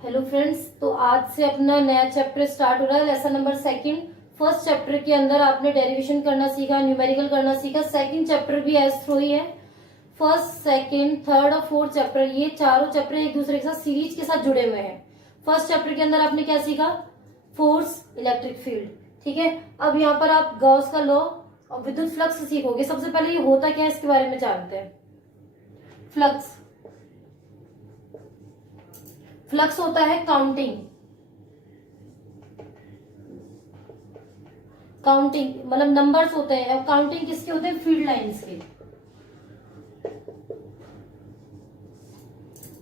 Hello friends, तो आज से अपना नया चैप्टर स्टार्ट हो रहा है। Lesson number second. First chapter के अंदर आपने डेरिवेशन करना सीखा, न्यूमेरिकल करना सीखा। सेकंड चैप्टर भी एज थ्रो ही है। फर्स्ट, सेकंड, थर्ड और फोर्थ चैप्टर, ये चारों चैप्टर एक दूसरे के साथ सीरीज के साथ जुड़े हुए हैं। फर्स्ट चैप्टर के अंदर आपने क्या सीखा? Force, electric field. ठीक है, अब यहाँ पर आप गॉस का लॉ और विद्युत फ्लक्स सीखोगे। सबसे पहले ये होता क्या है इसके बारे में जानते हैं। फ्लक्स फ्लक्स होता है काउंटिंग मतलब नंबर्स होते हैं। अब काउंटिंग किसके होते हैं? फील्ड लाइंस के।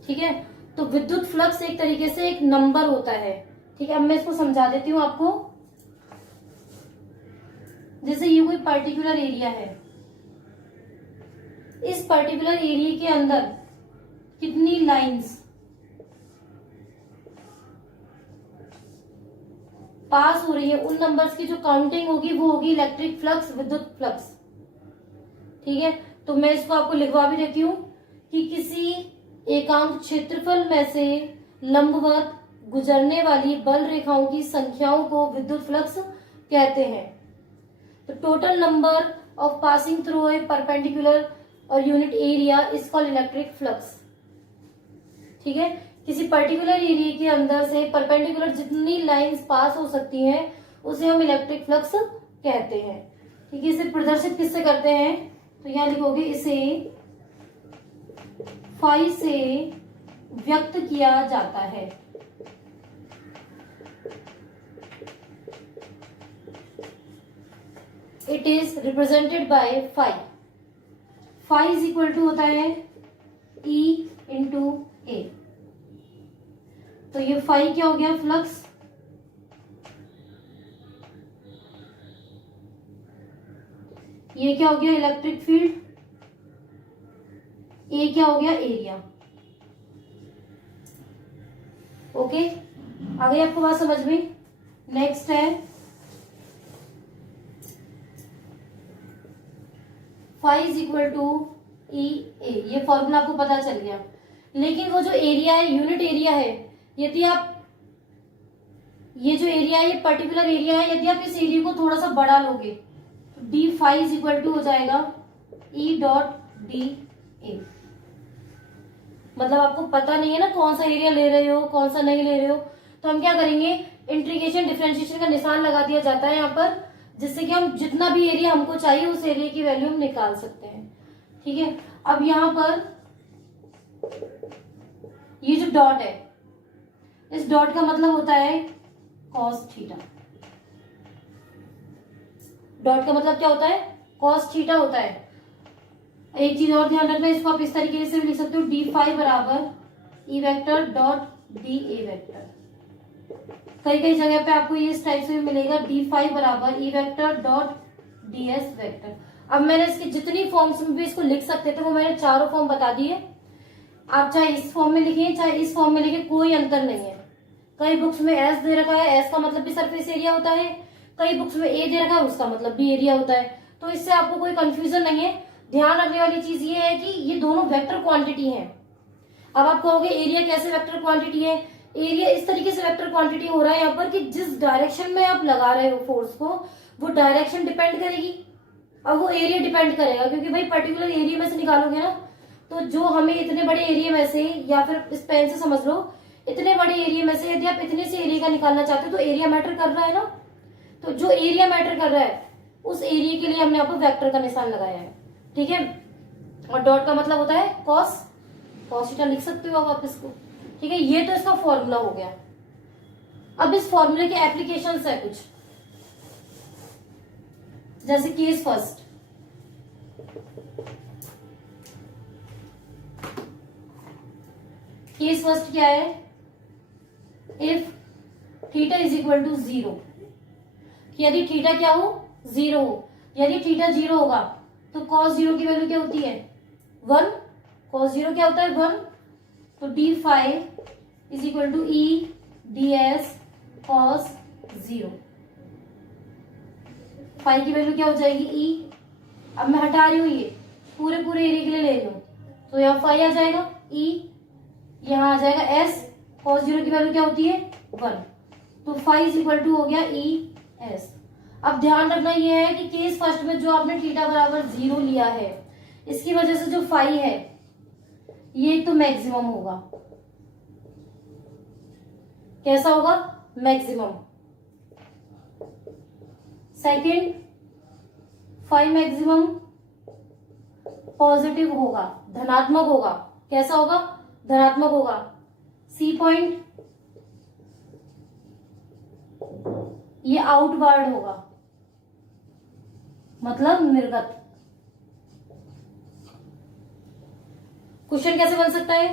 ठीक है, तो विद्युत फ्लक्स एक तरीके से एक नंबर होता है। ठीक है, अब मैं इसको समझा देती हूं आपको। जैसे ये कोई पर्टिकुलर एरिया है, इस पर्टिकुलर एरिया के अंदर कितनी लाइंस पास हो रही है, उन नंबर्स की जो काउंटिंग होगी वो होगी इलेक्ट्रिक फ्लक्स, विद्युत फ्लक्स। ठीक है, तो मैं इसको आपको लिखवा भी देती हूं कि किसी एकांक क्षेत्रफल में से लंबवत गुजरने वाली बल रेखाओं की संख्याओं को विद्युत फ्लक्स कहते हैं। तो total number of passing through a perpendicular और unit area is called electric flux. ठीक है, किसी पर्टिकुलर एरिया के अंदर से परपेंडिकुलर जितनी लाइंस पास हो सकती हैं उसे हम इलेक्ट्रिक फ्लक्स कहते हैं। ठीक है, इसे प्रदर्शित किससे करते हैं? तो यहां लिखोगे इसे फाई से व्यक्त किया जाता है। It is represented by phi. Phi is equal to होता है E इंटू ए। तो ये फाई क्या हो गया? फ्लक्स। ये क्या हो गया? Electric field. ए क्या हो गया? एरिया। ओके, आ गई आपको बात समझ में? नेक्स्ट है फाई इज इक्वल टू ई ए। ये फॉर्मूला आपको पता चल गया। लेकिन वो जो एरिया है, यूनिट एरिया है, यदि आप ये जो एरिया है, ये पर्टिकुलर एरिया है, यदि आप इस एरिया को थोड़ा सा बड़ा लोगे तो d phi is equal to हो जाएगा ई डॉट डी ए। मतलब आपको पता नहीं है ना कौन सा एरिया ले रहे हो कौन सा नहीं ले रहे हो, तो हम क्या करेंगे? इंटीग्रेशन डिफरेंशिएशन का निशान लगा दिया जाता है यहाँ पर, जिससे कि हम जितना भी एरिया हमको चाहिए उस एरिया की वैल्यू हम निकाल सकते हैं। ठीक है, अब यहाँ पर ये जो डॉट है, इस डॉट का मतलब होता है कॉस थीटा। डॉट का मतलब क्या होता है? कॉस थीटा होता है। एक चीज और ध्यान रखना, इसको आप इस तरीके से भी लिख सकते हो, डी फाई बराबर E vector dot D A vector. कई कई जगह पे आपको ये इस टाइप से भी मिलेगा, डी फाई बराबर E vector dot D S vector. अब मैंने इसकी जितनी फॉर्म्स में भी इसको लिख सकते थे वो मैंने चारों फॉर्म बता दिए। आप चाहे इस फॉर्म में लिखें चाहे इस फॉर्म में लिखें, कोई अंतर नहीं है। कई बुक्स में एस दे रखा है, एस का मतलब भी सरफेस एरिया होता है। कई बुक्स में ए दे रखा है, उसका मतलब भी एरिया होता है। तो इससे आपको कोई कंफ्यूजन नहीं है। ध्यान रखने वाली चीज ये है कि ये दोनों वेक्टर क्वांटिटी हैं। अब आप कहोगे एरिया कैसे वेक्टर क्वांटिटी है? एरिया इस तरीके से वेक्टर क्वांटिटी हो रहा है यहाँ पर कि जिस डायरेक्शन में आप लगा रहे हो फोर्स को, वो डायरेक्शन डिपेंड करेगी। अब वो एरिया डिपेंड करेगा, क्योंकि भाई पर्टिकुलर एरिया में से निकालोगे ना, तो जो हमें इतने बड़े एरिया में से, या फिर इस पेन से समझ लो, इतने बड़े एरिया में से यदि आप इतने से एरिया का निकालना चाहते हो तो एरिया मैटर कर रहा है ना। तो जो एरिया मैटर कर रहा है उस एरिया के लिए हमने यहाँ पर वेक्टर का निशान लगाया है। ठीक है, और डॉट का मतलब होता है कॉस। कॉस थीटा लिख सकते हो आप इसको। ठीक है, ये तो इसका फॉर्मूला हो गया। अब इस फॉर्मूले के एप्लीकेशंस है कुछ, जैसे केस फर्स्ट। केस फर्स्ट क्या है? If theta is equal to 0, यदि थीटा क्या हो? 0 हो। यदि थीटा 0 होगा तो cos 0 की वैल्यू क्या होती है? 1। cos 0 क्या होता है? 1। तो d phi is equal to E d s cos 0। Phi की वैल्यू क्या हो जाएगी? ई। अब मैं हटा रही हूं, ये पूरे एरिया के लिए ले रही हूं, तो यहाँ फाई आ जाएगा, ई यहाँ आ जाएगा एस cos 0 की वैल्यू क्या होती है 1, तो फाई इज इक्वल टू हो गया ई एस। अब ध्यान रखना ये है कि केस फर्स्ट में जो आपने थीटा बराबर 0 लिया है, इसकी वजह से जो फाई है ये तो मैक्सिमम होगा। कैसा होगा maximum. Second, phi maximum positive होगा, धनात्मक होगा। कैसा होगा धनात्मक होगा। सी पॉइंट ये आउटवर्ड होगा, मतलब निर्गत। क्वेश्चन कैसे बन सकता है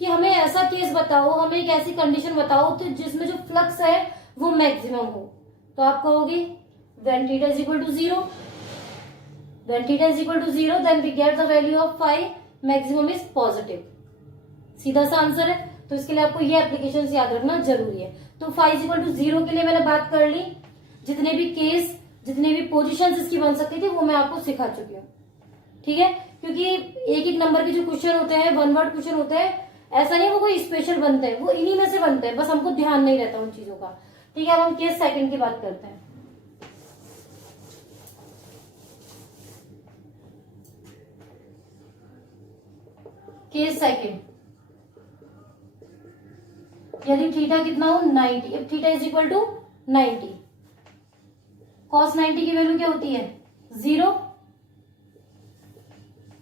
कि हमें ऐसा केस बताओ, हमें एक ऐसी कंडीशन बताओ तो जिसमें जो फ्लक्स है वो मैक्सिमम हो। तो आप कहोगे when theta is equal to 0, when theta is equal to 0 then we get the value of phi maximum is positive। सीधा सा आंसर है। तो इसके लिए आपको ये एप्लीकेशन याद रखना जरूरी है। तो फाई इज इक्वल टू 0 के लिए मैंने बात कर ली, जितने भी केस, जितने भी पोजीशन इसकी बन सकती थी वो मैं आपको सिखा चुकी हूँ। ठीक है, क्योंकि एक एक नंबर के जो क्वेश्चन होते हैं, वन वर्ड क्वेश्चन होते हैं, ऐसा नहीं वो कोई स्पेशल बनते हैं, वो इन्हीं में से बनते हैं, बस हमको ध्यान नहीं रहता उन चीजों का। ठीक है, अब हम केस सेकंड की बात करते हैं। केस सेकंड, यदि थीटा कितना हो 90, if theta is equal to 90, cos 90 की वैल्यू क्या होती है 0,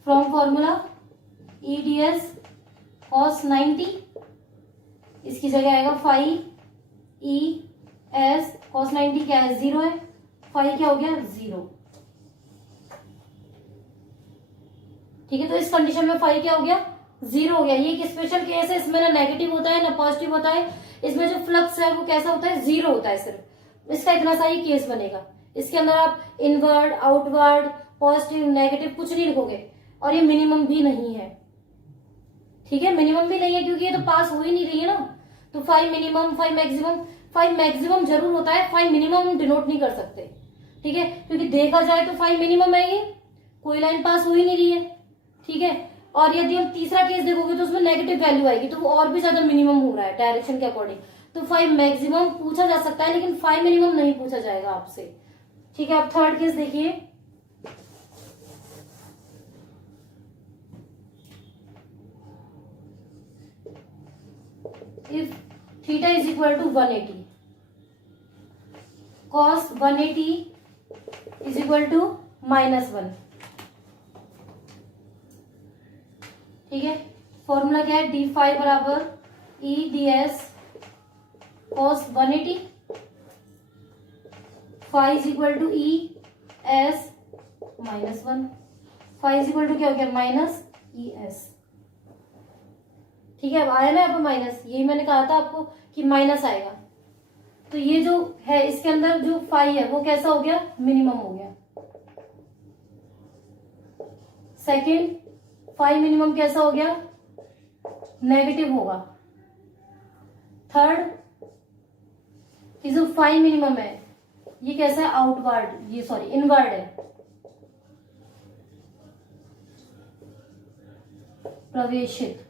from formula E d s cos 90, इसकी जगह आएगा फाई ई एस, कॉस 90 क्या है 0 है, फाई क्या हो गया 0। ठीक है, तो इस कंडीशन में फाई क्या हो गया 0 हो गया। ये एक स्पेशल केस है, इसमें ना नेगेटिव होता है ना पॉजिटिव होता है, इसमें जो फ्लक्स है वो कैसा होता है 0 होता है सिर्फ। इसका इतना सा ही केस बनेगा। इसके अंदर आप इनवर्ड, आउटवर्ड, पॉजिटिव, नेगेटिव कुछ नहीं लिखोगे, और ये मिनिमम भी नहीं है। ठीक है, मिनिमम भी नहीं है क्योंकि ये तो पास हो ही नहीं रही है ना। तो phi minimum, phi maximum, phi maximum जरूर होता है, फाई मिनिमम हम डिनोट नहीं कर सकते। ठीक है, क्योंकि देखा जाए तो फाई मिनिमम है, ये कोई लाइन पास हो ही नहीं रही है। ठीक है, और यदि हम तीसरा केस देखोगे तो उसमें नेगेटिव वैल्यू आएगी, तो वो और भी ज्यादा मिनिमम हो रहा है डायरेक्शन के अकॉर्डिंग। तो फाई मैक्सिमम पूछा जा सकता है, लेकिन फाई मिनिमम नहीं पूछा जाएगा आपसे। ठीक है, अब थर्ड केस देखिए। If theta is equal to 180, cos 180 is equal to -1। ठीक है, फॉर्मूला क्या है डी फाई बराबर E d s cos 180, phi is equal to E s -1, phi is equal to क्या हो गया माइनस ई एस। ठीक है, अब आया ना यहाँ पे माइनस, यही मैंने कहा था आपको कि माइनस आएगा। तो ये जो है इसके अंदर जो फाई है वो कैसा हो गया मिनिमम हो गया। सेकंड, फाई मिनिमम कैसा हो गया नेगेटिव होगा। थर्ड, ये जो फाई मिनिमम है ये कैसा है आउटवर्ड, ये सॉरी इनवर्ड है, प्रवेशित।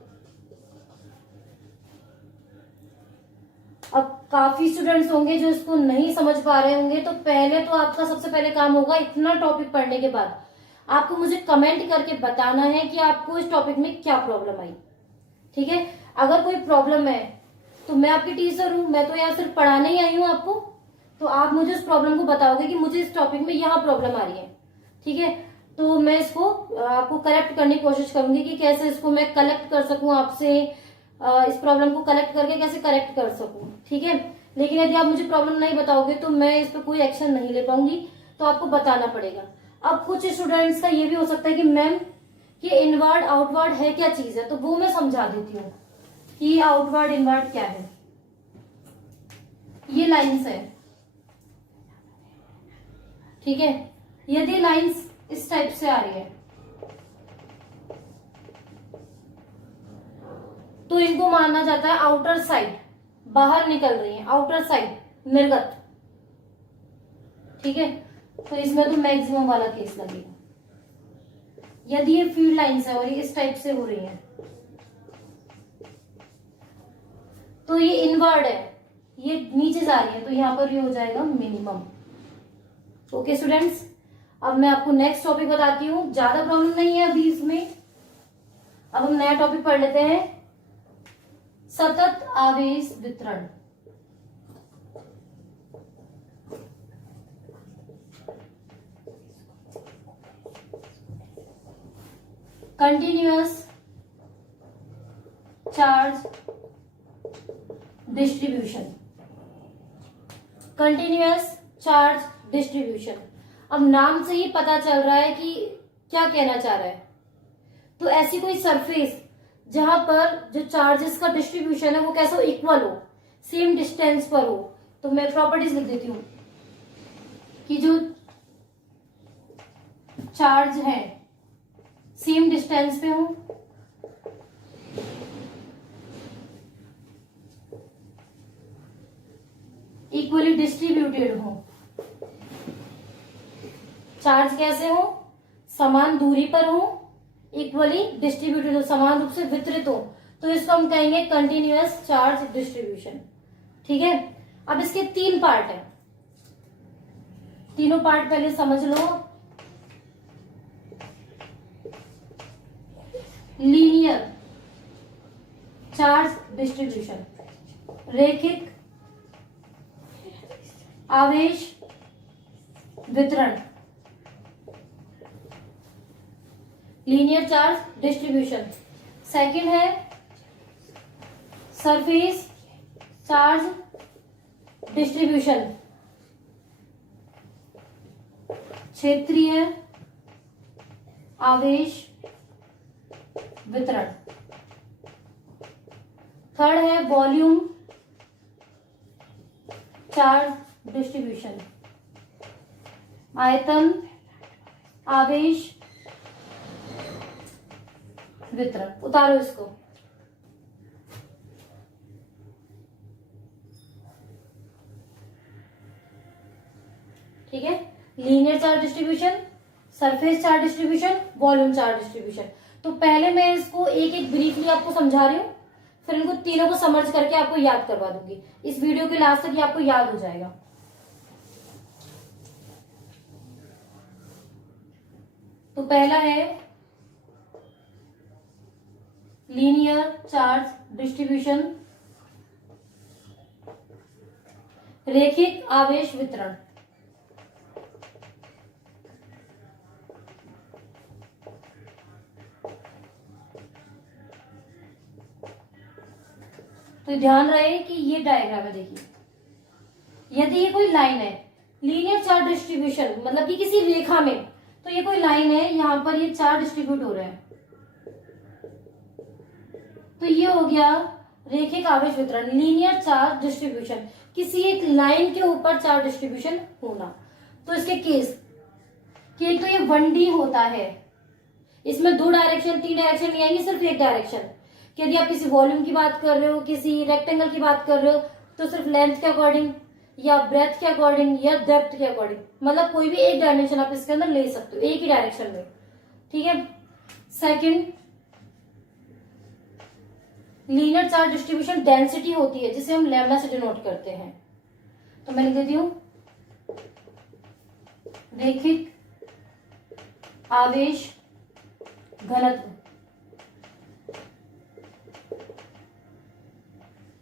अब काफी स्टूडेंट्स होंगे जो इसको नहीं समझ पा रहे होंगे, तो पहले तो आपका सबसे पहले काम होगा इतना टॉपिक पढ़ने के बाद आपको मुझे कमेंट करके बताना है कि आपको इस टॉपिक में क्या प्रॉब्लम आई। ठीक है, अगर कोई प्रॉब्लम है तो मैं आपकी टीचर हूं, मैं तो यहाँ सिर्फ पढ़ाने ही आई हूं आपको, तो आप मुझे उस प्रॉब्लम को बताओगे कि मुझे इस टॉपिक में यहाँ प्रॉब्लम आ रही है। ठीक है, तो मैं इसको आपको करेक्ट करने की कोशिश करूंगी कि कैसे इसको मैं कलेक्ट कर सकूं आपसे, इस प्रॉब्लम को कलेक्ट करके कैसे करेक्ट कर सकूं। ठीक है, लेकिन यदि आप मुझे प्रॉब्लम नहीं बताओगे तो मैं इस पर कोई एक्शन नहीं ले पाऊंगी, तो आपको बताना पड़ेगा। अब कुछ स्टूडेंट्स का ये भी हो सकता है कि मैम ये इनवर्ड आउटवर्ड है क्या चीज है, तो वो मैं समझा देती हूँ कि आउटवर्ड इनवर्ड क्या है। ये लाइंस है, ठीक है, यदि लाइंस इस टाइप से आ रही है तो इनको माना जाता है आउटर साइड, बाहर निकल रही है, आउटर साइड निर्गत। ठीक है, तो इसमें तो मैक्सिमम वाला केस लगेगा। यदि ये फील्ड लाइंस है और ये इस टाइप से हो रही है तो ये इनवर्ड है, ये नीचे जा रही है, तो यहाँ पर ये हो जाएगा मिनिमम। ओके स्टूडेंट्स, अब मैं आपको नेक्स्ट टॉपिक बताती हूँ, ज्यादा प्रॉब्लम नहीं है अभी इसमें। अब हम नया टॉपिक पढ़ लेते हैं, सतत आवेश वितरण। Continuous charge distribution, continuous charge distribution. अब नाम से ही पता चल रहा है कि क्या कहना चाह रहा है। तो ऐसी कोई सरफेस जहां पर जो चार्जेस का डिस्ट्रीब्यूशन है वो कैसा हो, इक्वल हो, सेम डिस्टेंस पर हो। तो मैं प्रॉपर्टीज लिख देती हूं कि जो चार्ज है सेम डिस्टेंस पे हो, इक्वली डिस्ट्रीब्यूटेड हो। चार्ज कैसे हो, समान दूरी पर हो, इक्वली डिस्ट्रीब्यूटेड हो, समान रूप से वितरित हो। तो इसको हम कहेंगे कंटिन्यूअस चार्ज डिस्ट्रीब्यूशन। ठीक है, अब इसके 3 पार्ट है, तीनों पार्ट पहले समझ लो। लीनियर चार्ज डिस्ट्रीब्यूशन, रैखिक आवेश वितरण, लीनियर चार्ज डिस्ट्रीब्यूशन। सेकंड है सरफेस चार्ज डिस्ट्रीब्यूशन, क्षेत्रीय आवेश वितरण। थर्ड है वॉल्यूम चार्ज डिस्ट्रीब्यूशन, आयतन आवेश वितरण। उतारो इसको। ठीक है, linear charge distribution, surface charge distribution, volume charge distribution. तो पहले मैं इसको एक एक ब्रीफली आपको समझा रही हूँ, फिर इनको तीनों को समझ करके आपको याद करवा दूंगी। इस वीडियो के लास्ट तक ये आपको याद हो जाएगा। तो पहला है लीनियर चार्ज डिस्ट्रीब्यूशन, रैखिक आवेश वितरण। तो ध्यान रहे कि ये डायग्राम है, देखिए यदि ये कोई लाइन है, लीनियर चार्ज डिस्ट्रीब्यूशन मतलब कि किसी रेखा में, तो ये कोई लाइन है, यहां पर ये चार्ज डिस्ट्रीब्यूट हो रहे हैं, तो ये हो गया रैखिक आवेश वितरण, लीनियर चार्ज डिस्ट्रीब्यूशन, किसी एक लाइन के ऊपर चार्ज डिस्ट्रीब्यूशन होना। तो इसके केस कि एक तो ये 1D होता है, इसमें 2 डायरेक्शन 3 डायरेक्शन नहीं आएंगे, सिर्फ एक डायरेक्शन। कि यदि आप किसी वॉल्यूम की बात कर रहे हो, किसी रेक्टेंगल की बात कर रहे हो, तो सिर्फ लेंथ के अकॉर्डिंग या ब्रेथ के अकॉर्डिंग या डेप्थ के अकॉर्डिंग, मतलब कोई भी एक डायमेंशन आप इसके अंदर ले सकते हो, एक ही डायरेक्शन में। ठीक है, second linear charge distribution density होती है, जिसे हम लैम्डा से डिनोट करते हैं। तो मैं लिख देती हूं रैखिक आवेश घनत्व,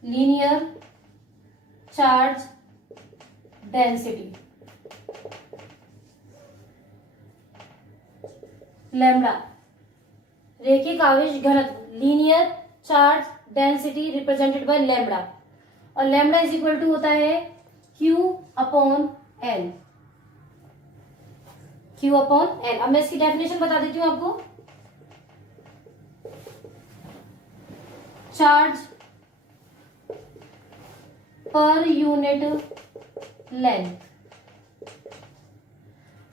लीनियर चार्ज डेंसिटी, लैम्डा। रैखिक आवेश घनत्व linear charge density represented by lambda, और लैम्डा इज इक्वल टू होता है Q upon L, Q upon L। अब मैं इसकी डेफिनेशन बता देती हूं आपको। Charge per unit length,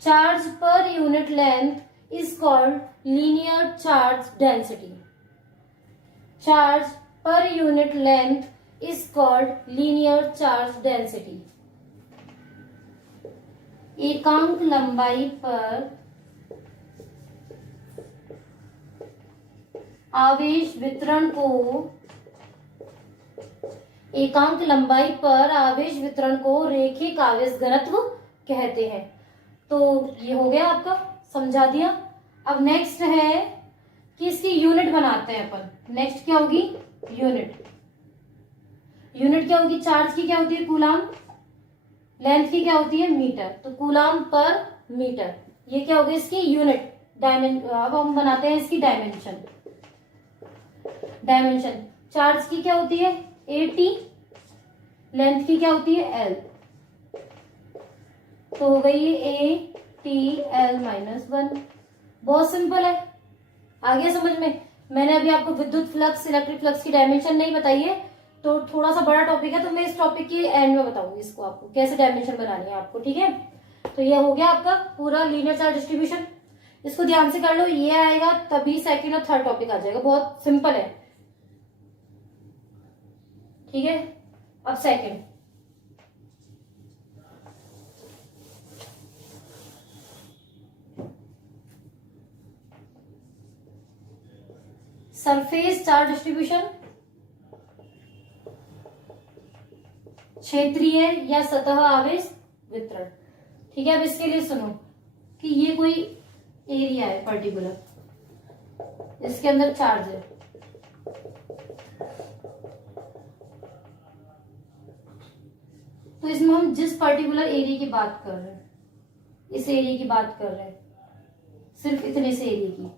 charge per unit length is called linear charge density, charge per unit length is called linear charge density. एकांक लंबाई पर आवेश वितरण को एकांक लंबाई पर आवेश वितरण को रेखिक आवेश घनत्व कहते हैं। तो ये हो गया आपका, समझा दिया। अब नेक्स्ट है कि इसकी यूनिट बनाते हैं अपन। नेक्स्ट क्या होगी? यूनिट। यूनिट क्या होगी? चार्ज की क्या होती है? कूलाम। लेंथ की क्या होती है? मीटर। तो कूलाम पर मीटर, ये क्या होगी इसकी यूनिट। अब हम बनाते हैं इसकी डायमेंशन। डायमेंशन चार्ज की क्या होती है? AT। लेंथ की क्या होती है? L। तो हो गई ATL-1। बहुत सिंपल है, आ गया समझ में। मैंने अभी आपको विद्युत फ्लक्स, इलेक्ट्रिक फ्लक्स की डायमेंशन नहीं बताई है, तो थोड़ा सा बड़ा टॉपिक है, तो मैं इस टॉपिक के एंड में बताऊंगी इसको आपको कैसे डायमेंशन बनानी है आपको, ठीक है। तो ये हो गया आपका पूरा लीनियर चार्ज डिस्ट्रीब्यूशन। इसको ध्यान से कर लो, ये आएगा तभी सेकंड और थर्ड टॉपिक आ जाएगा। बहुत सिंपल है, ठीक है। अब सेकंड, सरफेस चार्ज डिस्ट्रीब्यूशन, क्षेत्रीय या सतह आवेश वितरण, ठीक है। अब इसके लिए सुनो कि ये कोई एरिया है पर्टिकुलर, इसके अंदर चार्ज है। तो इसमें हम जिस पर्टिकुलर एरिया की बात कर रहे हैं, इस एरिया की बात कर रहे हैं, सिर्फ इतने से एरिया की,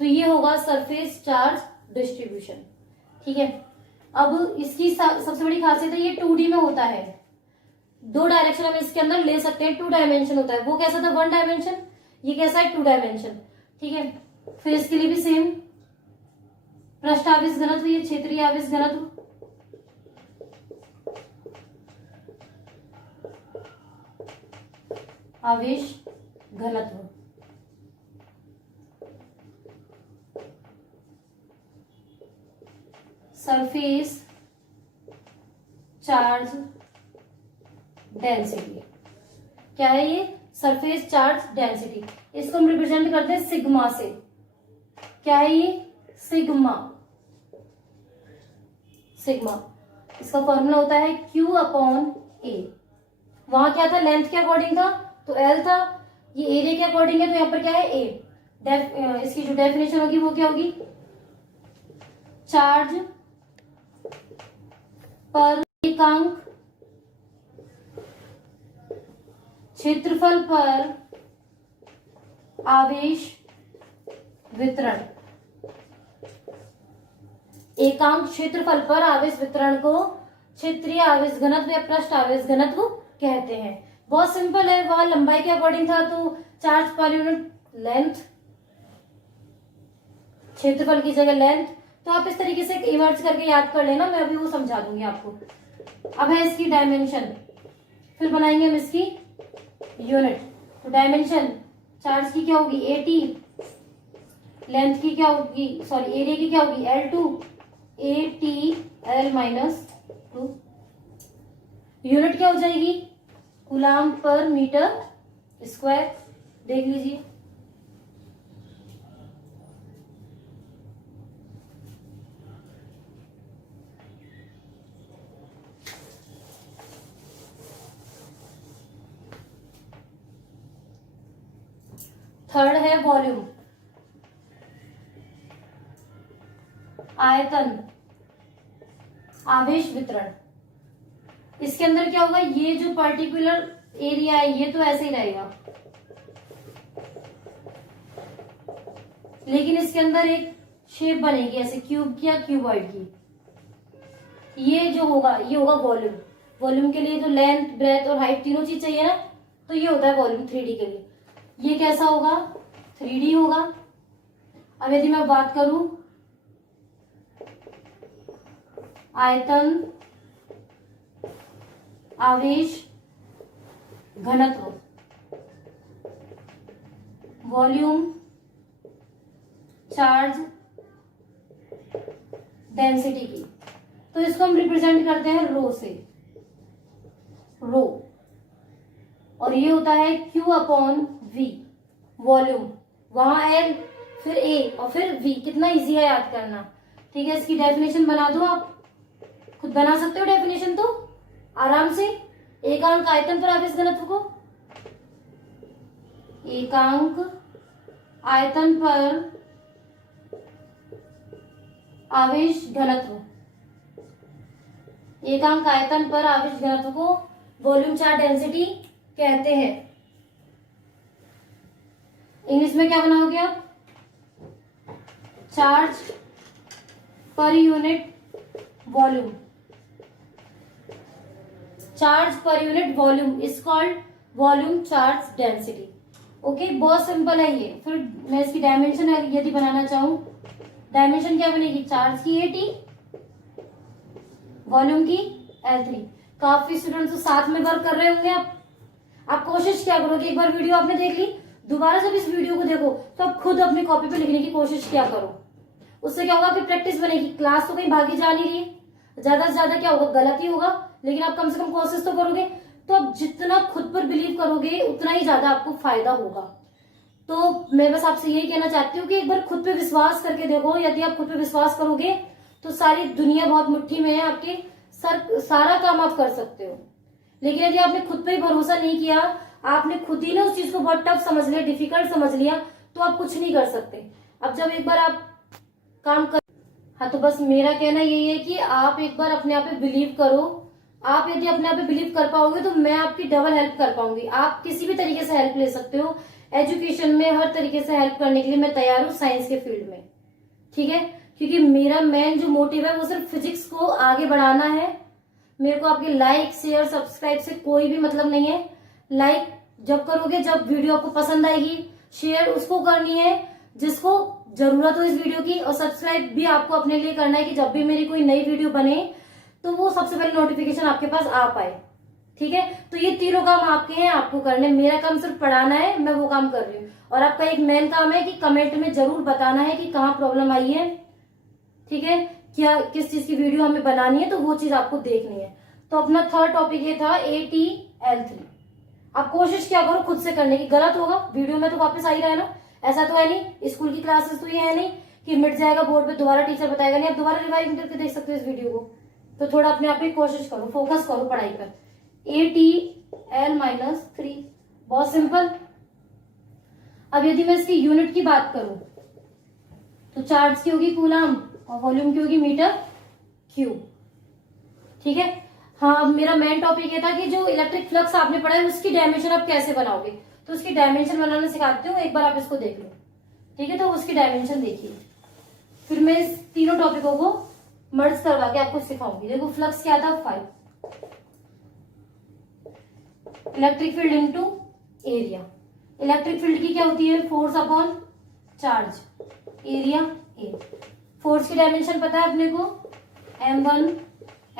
तो ये होगा सरफेस चार्ज डिस्ट्रीब्यूशन, ठीक है। अब इसकी सबसे बड़ी खासियत है, ये 2D में होता है। 2 डायरेक्शन हम इसके अंदर ले सकते हैं, 2 डायमेंशन होता है। वो कैसा था? 1 डायमेंशन। ये कैसा है? 2 डायमेंशन, ठीक है। फिर इसके लिए भी सेम, पृष्ठ आवेश घनत्व, ये क्षेत्रीय आवेश घनत्व, आवेश घनत्व, सरफेस चार्ज डेंसिटी। क्या है ये? Surface charge density. इसको हम रिप्रेजेंट करते हैं सिग्मा से। क्या है ये? सिग्मा। सिग्मा, इसका फॉर्मूला होता है Q/A। वहां क्या था? लेंथ के अकॉर्डिंग था तो L था, ये एरिया के अकॉर्डिंग है तो यहाँ पर क्या है? A। इसकी जो डेफिनेशन होगी वो क्या होगी? चार्ज पर एकांक क्षेत्रफल पर आवेश वितरण। एकांक क्षेत्रफल पर आवेश वितरण को क्षेत्रीय आवेश घनत्व या पृष्ठ आवेश घनत्व कहते हैं। बहुत सिंपल है, वहां लंबाई के अकॉर्डिंग था तो चार्ज पर यूनिट लेंथ, क्षेत्रफल की जगह लेंथ। तो आप इस तरीके से इमर्ज करके याद कर लेना, मैं अभी वो समझा दूंगी आपको। अब है इसकी डायमेंशन, फिर बनाएंगे हम इसकी यूनिट। तो डायमेंशन चार्ज की क्या होगी? AT। लेंथ की क्या होगी? सॉरी, एरिया की क्या होगी? L2। ATL-2। यूनिट क्या हो जाएगी? Coulomb per metre square. देख लीजिए, थर्ड है वॉल्यूम, आयतन आवेश वितरण। इसके अंदर क्या होगा? ये जो पर्टिकुलर एरिया है ये तो ऐसे ही रहेगा, लेकिन इसके अंदर एक शेप बनेगी ऐसे क्यूब की या क्यूबॉइड की। ये जो होगा ये होगा वॉल्यूम। वॉल्यूम के लिए तो लेंथ, ब्रेथ और हाइट तीनों चीज चाहिए ना, तो ये होता है वॉल्यूम 3D के लिए। ये कैसा होगा? 3D होगा। अब यदि मैं बात करूं आयतन आवेश घनत्व, वॉल्यूम चार्ज डेंसिटी की, तो इसको हम रिप्रेजेंट करते हैं रो से, रो। और ये होता है Q/V, वॉल्यूम, वहां L, फिर A और फिर V। कितना इजी है याद करना, ठीक है। इसकी डेफिनेशन बना दो आप, खुद खुद बना सकते हो डेफिनेशन तो आराम से। एकांक आयतन पर आवेश घनत्व को, एकांक आयतन पर आवेश घनत्व, एकांक आयतन पर आवेश घनत्व को वॉल्यूम चार्ज डेंसिटी कहते हैं। इंग्लिश में क्या बनाओगे आप? Charge per unit volume, charge per unit volume is called volume charge density. Okay, बहुत सिंपल है ये। फिर मैं इसकी डायमेंशन यदि बनाना चाहूं, डायमेंशन क्या बनेगी? चार्ज की AT, वॉल्यूम की L3। काफी स्टूडेंट्स तो साथ में वर्क कर रहे होंगे। आप कोशिश क्या करोगे, एक बार वीडियो आपने देख ली, दोबारा जब इस वीडियो को देखो तो आप खुद अपनी कॉपी पे लिखने की कोशिश क्या करो। उससे क्या होगा, आपकी प्रैक्टिस बनेगी। क्लास तो कहीं भागी जा नहीं रही है, ज्यादा से ज्यादा क्या होगा, गलत ही होगा, लेकिन आप कम से कम कोशिश तो करोगे। तो आप जितना खुद पर बिलीव करोगे उतना ही ज्यादा आपको फायदा होगा। तो मैं बस आपसे यही कहना चाहती हूँ कि एक बार खुद पे विश्वास करके देखो। यदि आप खुद पे विश्वास करोगे तो सारी दुनिया बहुत मुट्ठी में है आपके, सारा काम आप कर सकते हो। लेकिन यदि आपने खुद पे ही भरोसा नहीं किया, आपने खुद ही ने उस चीज को बहुत टफ समझ लिया, डिफिकल्ट समझ लिया, तो आप कुछ नहीं कर सकते। अब जब एक बार आप काम कर, हाँ, तो बस मेरा कहना यही है कि आप एक बार अपने आप पे बिलीव करो। आप यदि अपने आप पे बिलीव कर पाओगे तो मैं आपकी डबल हेल्प कर पाऊंगी। आप किसी भी तरीके से हेल्प ले सकते हो, एजुकेशन में हर तरीके से हेल्प करने के लिए मैं तैयार हूँ, साइंस के फील्ड में। ठीक है, क्योंकि मेरा मेन जो मोटिव है वो सिर्फ फिजिक्स को आगे बढ़ाना है। मेरे को आपके लाइक शेयर सब्सक्राइब से कोई भी मतलब नहीं है। लाइक जब करोगे, जब वीडियो आपको पसंद आएगी, शेयर उसको करनी है जिसको जरूरत हो इस वीडियो की, और सब्सक्राइब भी आपको अपने लिए करना है कि जब भी मेरी कोई नई वीडियो बने तो वो सबसे पहले नोटिफिकेशन आपके पास आ पाए। ठीक है, तो ये तीनों काम आपके हैं, आपको करने। मेरा काम सिर्फ पढ़ाना है, मैं वो काम कर रही हूँ। और आपका एक मेन काम है कि कमेंट में जरूर बताना है कि कहाँ प्रॉब्लम आई है। ठीक है, क्या किस चीज की वीडियो हमें बनानी है, तो वो चीज आपको देखनी है। तो अपना थर्ड टॉपिक ये था ATL3। आप कोशिश क्या करो खुद से करने की। गलत होगा, वीडियो में तो वापस आ ही रहा है ना, ऐसा तो है नहीं। स्कूल की क्लासेस तो ये है नहीं कि मिट जाएगा बोर्ड पे, दोबारा टीचर बताएगा नहीं। आप दोबारा रिवाइज करके देख सकते हो इस वीडियो को। तो थोड़ा अपने आप ही कोशिश करो, फोकस करो पढ़ाई पर। ATL-3, बहुत सिंपल। अब यदि मैं इसकी यूनिट की बात करूं तो चार्ज की होगी कूलम और वॉल्यूम की होगी मीटर क्यूब। ठीक है, हाँ, अब मेरा मेन टॉपिक ये था कि जो इलेक्ट्रिक फ्लक्स आपने पढ़ा है उसकी डायमेंशन आप कैसे बनाओगे। तो उसकी डायमेंशन बनाना सिखाती हूँ, एक बार आप इसको देख लो। ठीक है, तो उसकी डायमेंशन देखिए, फिर मैं इस तीनों टॉपिकों को मर्ज करवा के आपको सिखाऊंगी। देखो, फ्लक्स क्या था? 5, electric field into area. Electric field की क्या होती है? Force upon charge, area A. Force की डायमेंशन पता है अपने को, M1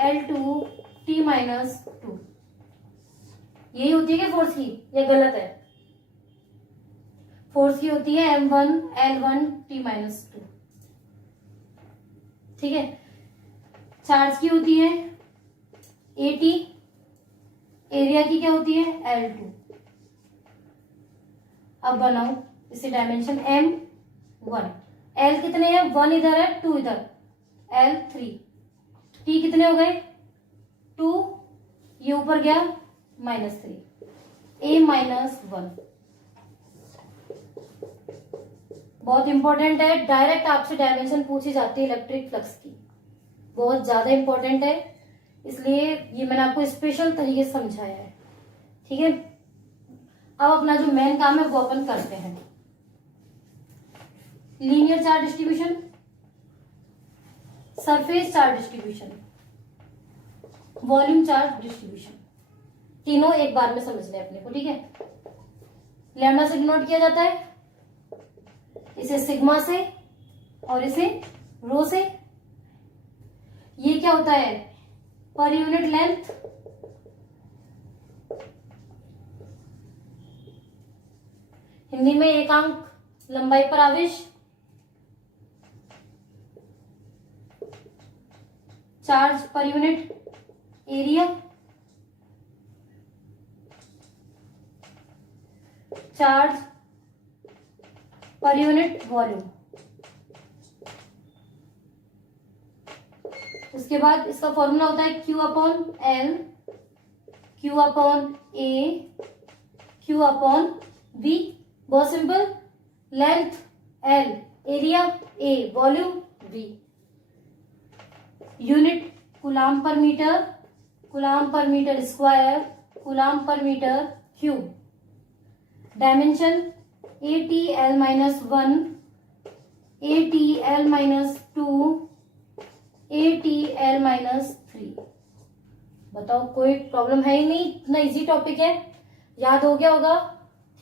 L2 T-2। यही होती है क्या फोर्स की? ये गलत है। फोर्स की होती है M1 L1 T-2। ठीक है, चार्ज की होती है AT, एरिया की क्या होती है? L2। अब बनाओ इसे डायमेंशन M1। L कितने हैं? 1 इधर है, 2 इधर, L3। T कितने हो गए? 2, ये ऊपर गया -3, A-1। बहुत इंपॉर्टेंट है, डायरेक्ट आपसे डायमेंशन पूछी जाती है इलेक्ट्रिक फ्लक्स की, बहुत ज्यादा इंपॉर्टेंट है, इसलिए ये मैंने आपको स्पेशल तरीके से समझाया है। ठीक है, अब अपना जो मेन काम है वो अपन करते हैं। Linear charge distribution, surface charge distribution, volume charge distribution, तीनों एक बार में समझने अपने को। ठीक है, लैम्डा से डिनोट किया जाता है, इसे सिग्मा से और इसे रो से। ये क्या होता है? पर यूनिट लेंथ, हिंदी में एकांक लंबाई पर आवेश। Charge per unit area, charge per unit volume. उसके बाद इसका फॉर्मूला होता है Q upon L, Q upon A, Q upon V। बहुत simple. Length L, area A, volume V। Unit coulomb per metre, coulomb per metre square, coulomb per metre cube. Dimension ATL-1, ATL-2, ATL-3। बताओ, कोई problem है ही नहीं, इतना easy topic है, याद हो गया होगा।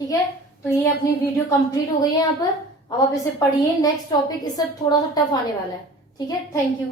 ठीक है, तो ये अपनी वीडियो कंप्लीट हो गई है यहाँ पर। अब आप इसे पढ़िए। नेक्स्ट टॉपिक इससे थोड़ा सा टफ आने वाला है। ठीक है, थैंक यू।